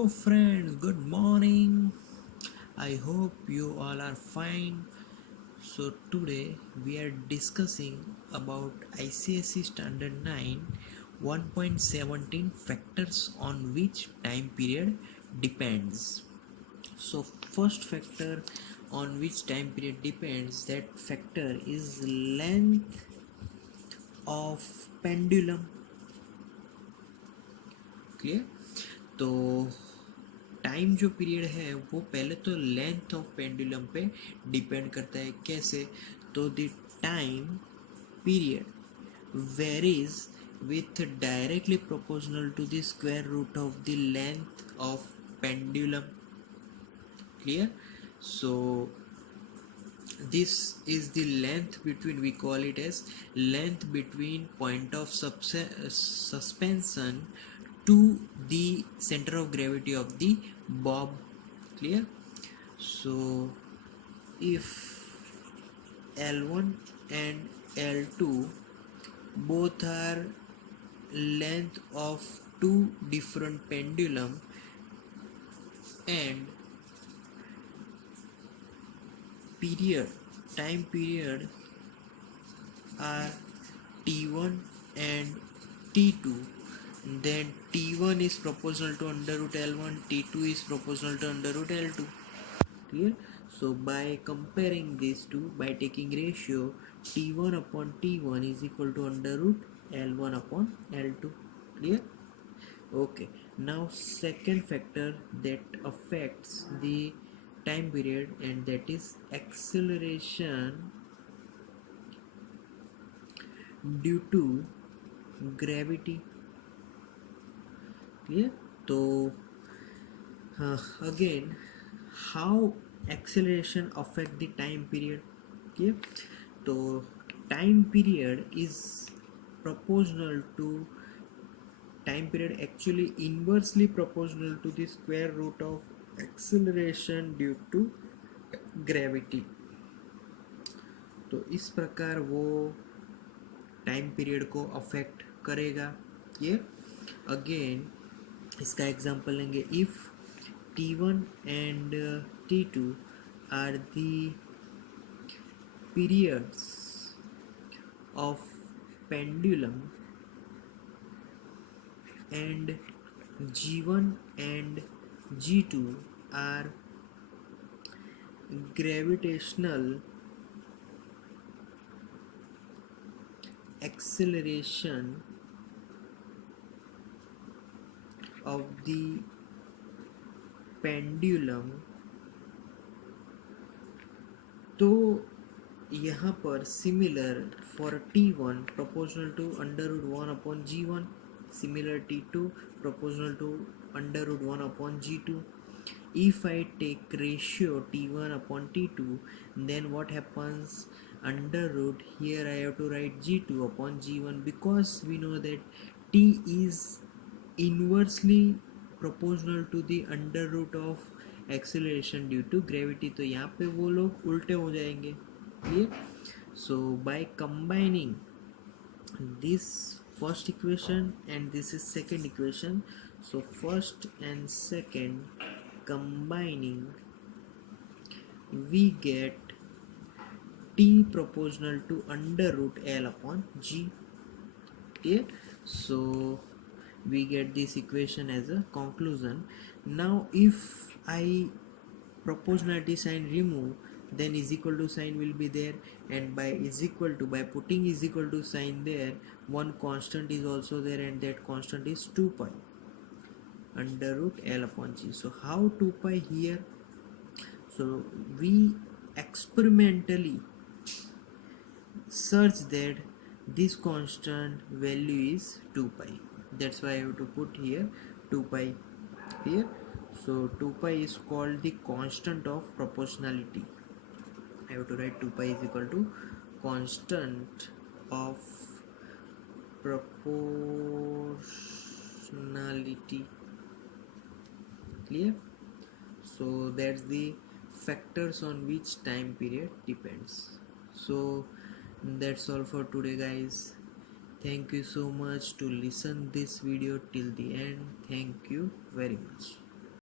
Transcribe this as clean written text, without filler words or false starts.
Hello friends, good morning. I hope you all are fine. So today we are discussing about ICSE Standard 9 1.17 factors on which time period depends. So first factor on which time period depends, that factor is length of pendulum. Clear? तो time जो period है वो पहले तो length of pendulum पे depend करता है. कैसे? तो the time period varies with directly proportional to the square root of the length of pendulum. Clear? So this is the length between, we call it as length between point of suspension to the center of gravity of the bob. Clear? So if L1 and L2 both are length of two different pendulum and time period are T1 and T2, then T1 is proportional to under root L1, T2 is proportional to under root L2. Clear? So by comparing these two, by taking ratio, T1 upon T1 is equal to under root L1 upon L2. Clear? Okay, now second factor that affects the time period, and that is acceleration due to gravity. Clear? So again, how acceleration affect the time period? Okay, so time period is proportional to time period, actually inversely proportional to the square root of acceleration due to gravity. तो इस प्रकार वो time period को affect करेगा. ये again इसका example लेंगे. If T1 and T2 are the periods of pendulum and G1 and G2 are gravitational acceleration of the pendulum, तो यहाँ पर similar for T1 proportional to under root 1 upon G1, similar T2 proportional to under root 1 upon G2. If I take ratio T1 upon T2, then what happens? Under root, here I have to write G2 upon G1, because we know that T is inversely proportional to the under root of acceleration due to gravity. तो यहाँ पे वो लोग उल्टे हो जाएंगे. Clear? So by combining this first equation and this is second equation, so first and second combining, we get T proportional to under root L upon G. Okay, so we get this equation as a conclusion. Now if I proportionality sign remove, then is equal to sign will be there, and by is equal to, by putting is equal to sign there, one constant is also there, and that constant is 2 pi under root L upon G. So how 2 pi here? So we experimentally search that this constant value is 2 pi. That's why I have to put here 2 pi here. So 2 pi is called the constant of proportionality. I have to write 2 pi is equal to constant of proportionality. Clear? So that's the factors on which time period depends. So that's all for today, guys. Thank you so much to listen this video till the end. Thank you very much.